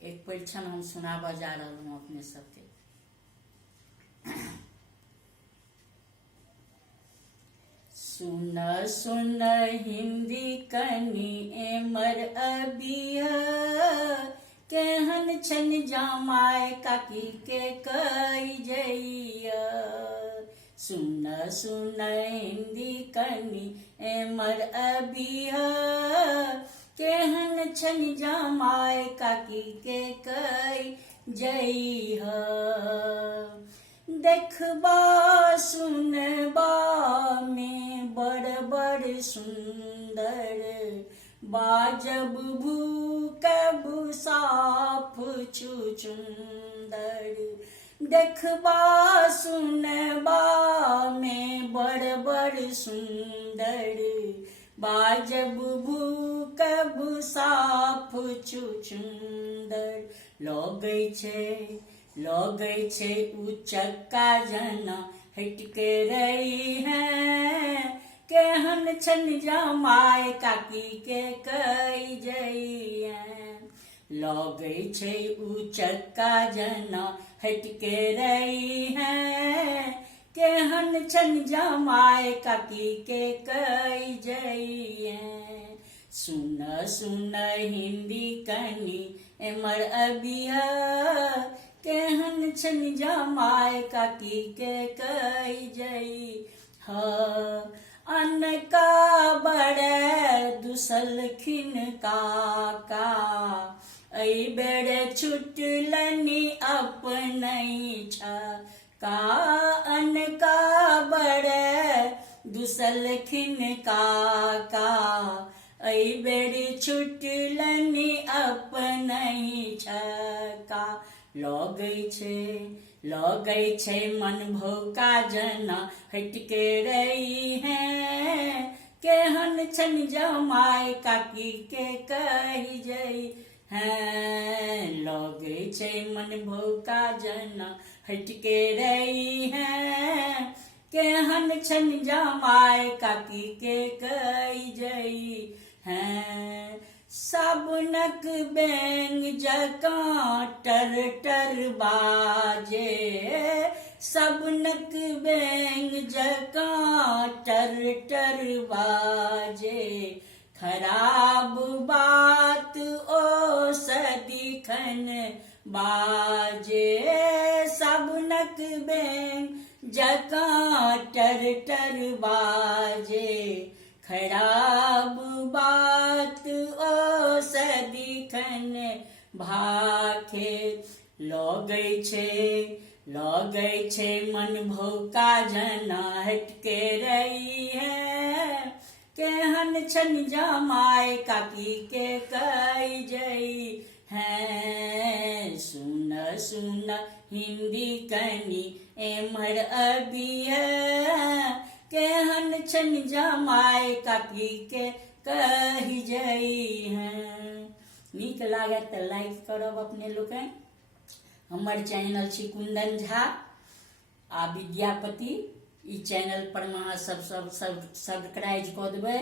एक परिछन हम सुनाबा जा रहा हूँ अपने सबके। सुन सुन हिंदी कनी एमर अबिया, केहन छन जमाए काकी के कई जइया। सुन सुन हिंदी कनी एमर अबिया, केहन छन जमाए काकी के कई जइया। देखबा सुनबा में बड़ बड़ सुंदर, बाजब भूकब साफ छुचुंदर। देखबा सुनबा में बड़ बड़ सुंदर, बाजब भूकब साफ छुचुंदर। लगै छै उचक्का जना हटके रही है, केहन छन जमाए काकी के कई जइया। लगै छै उचक्का जना हटके रही है, केहन छन जमाए काकी के कई जइया। सुन सुन हिंदी कनी एमर अबिया, केहन छन जमाए काकी के कई जई। अनका बड़े दुसलखिन काका, ऐ बेड़े छुटलनी अपनई छका। अनका बड़े दुसलखिन काका, ऐ बेड़ छुटलनी अपनई छका। लगै छै मन भौका जना हटके रही है, केहन छन जमाए काकी के कही जई है। लगै छै मन भौका जना हटके रही है, केहन छन जमाए काकी के कही जई है। साबुनक बेंग जकाँ टर टर बाजे, साबुनक बेंग जकाँ टर टर बाजे। खराब बात ओ सदिखन बाजे, साबुनक बेंग जकाँ टर टर बाजे। खराब बात ओ सदिखन भाखे। लगै छै मन भौका जना हटके रही है, केहन छन जमाए काकी के कई जई है। सुन सुन हिंदी कनी एमर अबिया, केहन छन जमाए काकी के कही जई हैं। नीक लागे तो लाइक करब अपने लोग। हमर चैनल छी कुंदन झा आ विद्यापति। ई चैनल पर अहाँ सब सब्सक्राइब कऽ देबै।